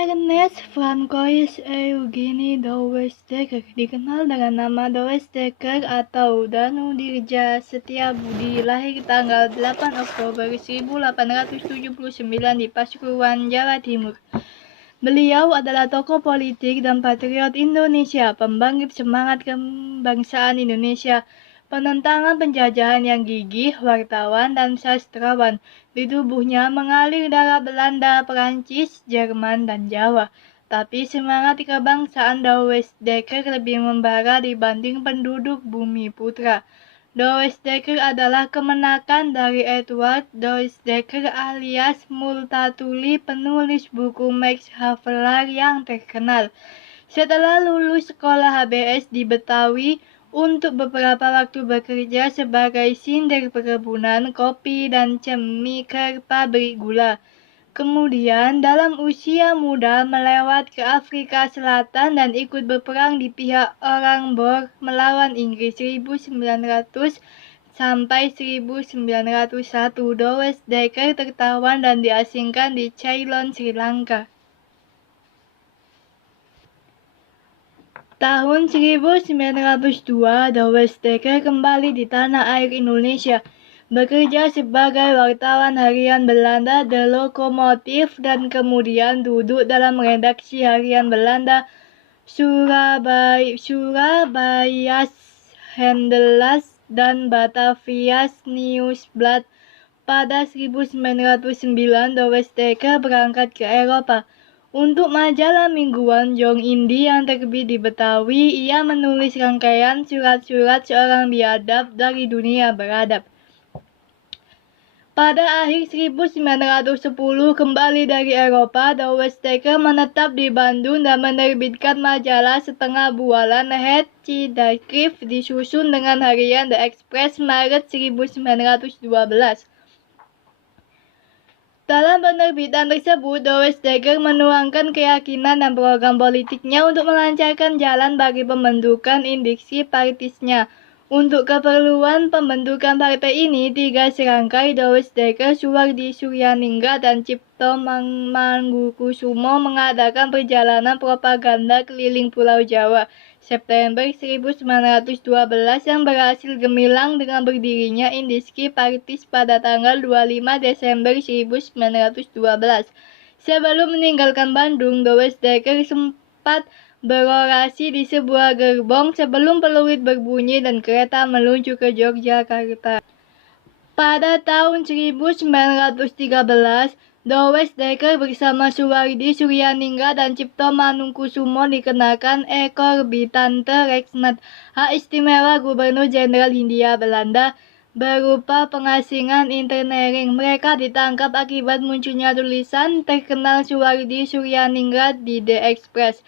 Ernest Francois Eugenie Dawes Dekker, dikenal dengan nama Dawes Dekker atau Danu Dirja Setiabudi, lahir tanggal 8 Oktober 1879 di Pasuruan, Jawa Timur. Beliau adalah tokoh politik dan patriot Indonesia, pembangkit semangat kebangsaan Indonesia, penentangan penjajahan yang gigih, wartawan, dan sastrawan. Di tubuhnya mengalir darah Belanda, Perancis, Jerman, dan Jawa. Tapi semangat kebangsaan Dawes Dekker lebih membara dibanding penduduk Bumi Putra. Dawes Dekker adalah kemenakan dari Edward Dawes Dekker alias Multatuli, penulis buku Max Havelaar yang terkenal. Setelah lulus sekolah HBS di Betawi, untuk beberapa waktu bekerja sebagai sinder perkebunan kopi dan cemiker pabrik gula. Kemudian dalam usia muda melewat ke Afrika Selatan dan ikut berperang di pihak orang Boer melawan Inggris 1900 sampai 1901. Dawes Dekker tertawan dan diasingkan di Ceylon, Sri Lanka. Tahun 1902, Dawes Dekker kembali di tanah air Indonesia, bekerja sebagai wartawan harian Belanda The Lokomotif dan kemudian duduk dalam redaksi harian Belanda Surabayas Handelsblad dan Batavia's Nieuwsblad. Pada 1909, Dawes Dekker berangkat ke Eropa. Untuk majalah mingguan Jong Indi yang terbit di Betawi, ia menulis rangkaian surat-surat seorang biadab dari dunia beradab. Pada akhir 1910 kembali dari Eropa, Dawes Dekker menetap di Bandung dan menerbitkan majalah setengah bualan Het Tidakkrif disusun dengan harian The Express Maret 1912. Dalam penerbitan tersebut, Dawes Dekker menuangkan keyakinan dan program politiknya untuk melancarkan jalan bagi pembentukan indiksi partisnya. Untuk keperluan pembentukan partai ini, 3 serangkai Dawes Dekker, Suwardi Suryaningrat, dan Cipto Mangunkusumo mengadakan perjalanan propaganda keliling Pulau Jawa. September 1912 yang berhasil gemilang dengan berdirinya indiksi partis pada tanggal 25 Desember 1912. Sebelum meninggalkan Bandung, Dawes Dekker sempat berorasi di sebuah gerbong sebelum peluit berbunyi dan kereta meluncur ke Yogyakarta. Pada tahun 1913, Dawes Dekker bersama Suwardi Suryaningrat dan Cipto Mangunkusumo dikenakan Exorbitante Rechtsmat, hak istimewa Gubernur Jenderal Hindia Belanda, berupa pengasingan internering. Mereka ditangkap akibat munculnya tulisan terkenal Suwardi Suryaningrat di The Express,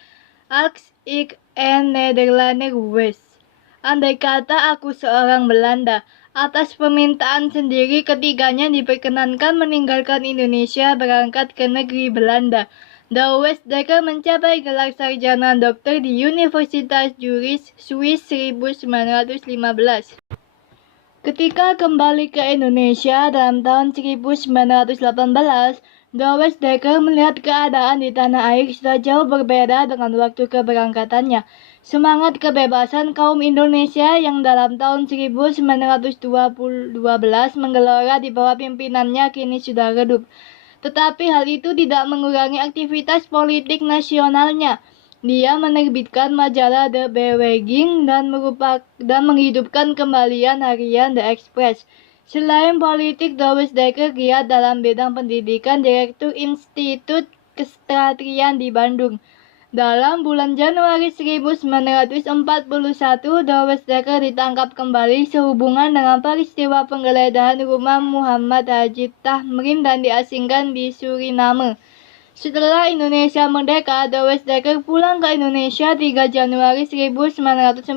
Als ik een Nederlander was. Andai kata aku seorang Belanda. Atas permintaan sendiri, ketiganya diperkenankan meninggalkan Indonesia berangkat ke negeri Belanda. Dawes Dekker mencapai gelar sarjana dokter di Universitas Zurich, Swiss 1915. Ketika kembali ke Indonesia dalam tahun 1918, Dawes Dekker melihat keadaan di tanah air sudah jauh berbeda dengan waktu keberangkatannya. Semangat kebebasan kaum Indonesia yang dalam tahun 1912 menggelora di bawah pimpinannya kini sudah redup. Tetapi hal itu tidak mengurangi aktivitas politik nasionalnya. Dia menerbitkan majalah The Beweging dan menghidupkan kembalian harian The Express. Selain politik, Dawes Dekker giat dalam bidang pendidikan, Direktur Institut Kestratrian di Bandung. Dalam bulan Januari 1941, Dawes Dekker ditangkap kembali sehubungan dengan peristiwa penggeledahan rumah Muhammad Haji Tahmrin dan diasingkan di Suriname. Setelah Indonesia merdeka, Dawes Dekker pulang ke Indonesia 3 Januari 1947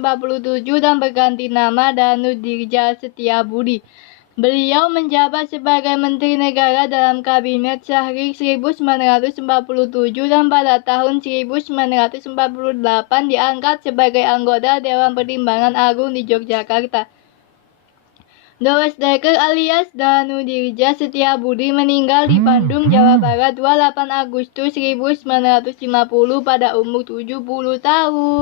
dan berganti nama Danu Dirja Setiabudi. Beliau menjabat sebagai Menteri Negara dalam Kabinet Syahrir 1947 dan pada tahun 1948 diangkat sebagai anggota Dewan Pertimbangan Agung di Yogyakarta. Doris Dekker alias Danu Dirja Setiabudi meninggal di Bandung, Jawa Barat 28 Agustus 1950 pada umur 70 tahun.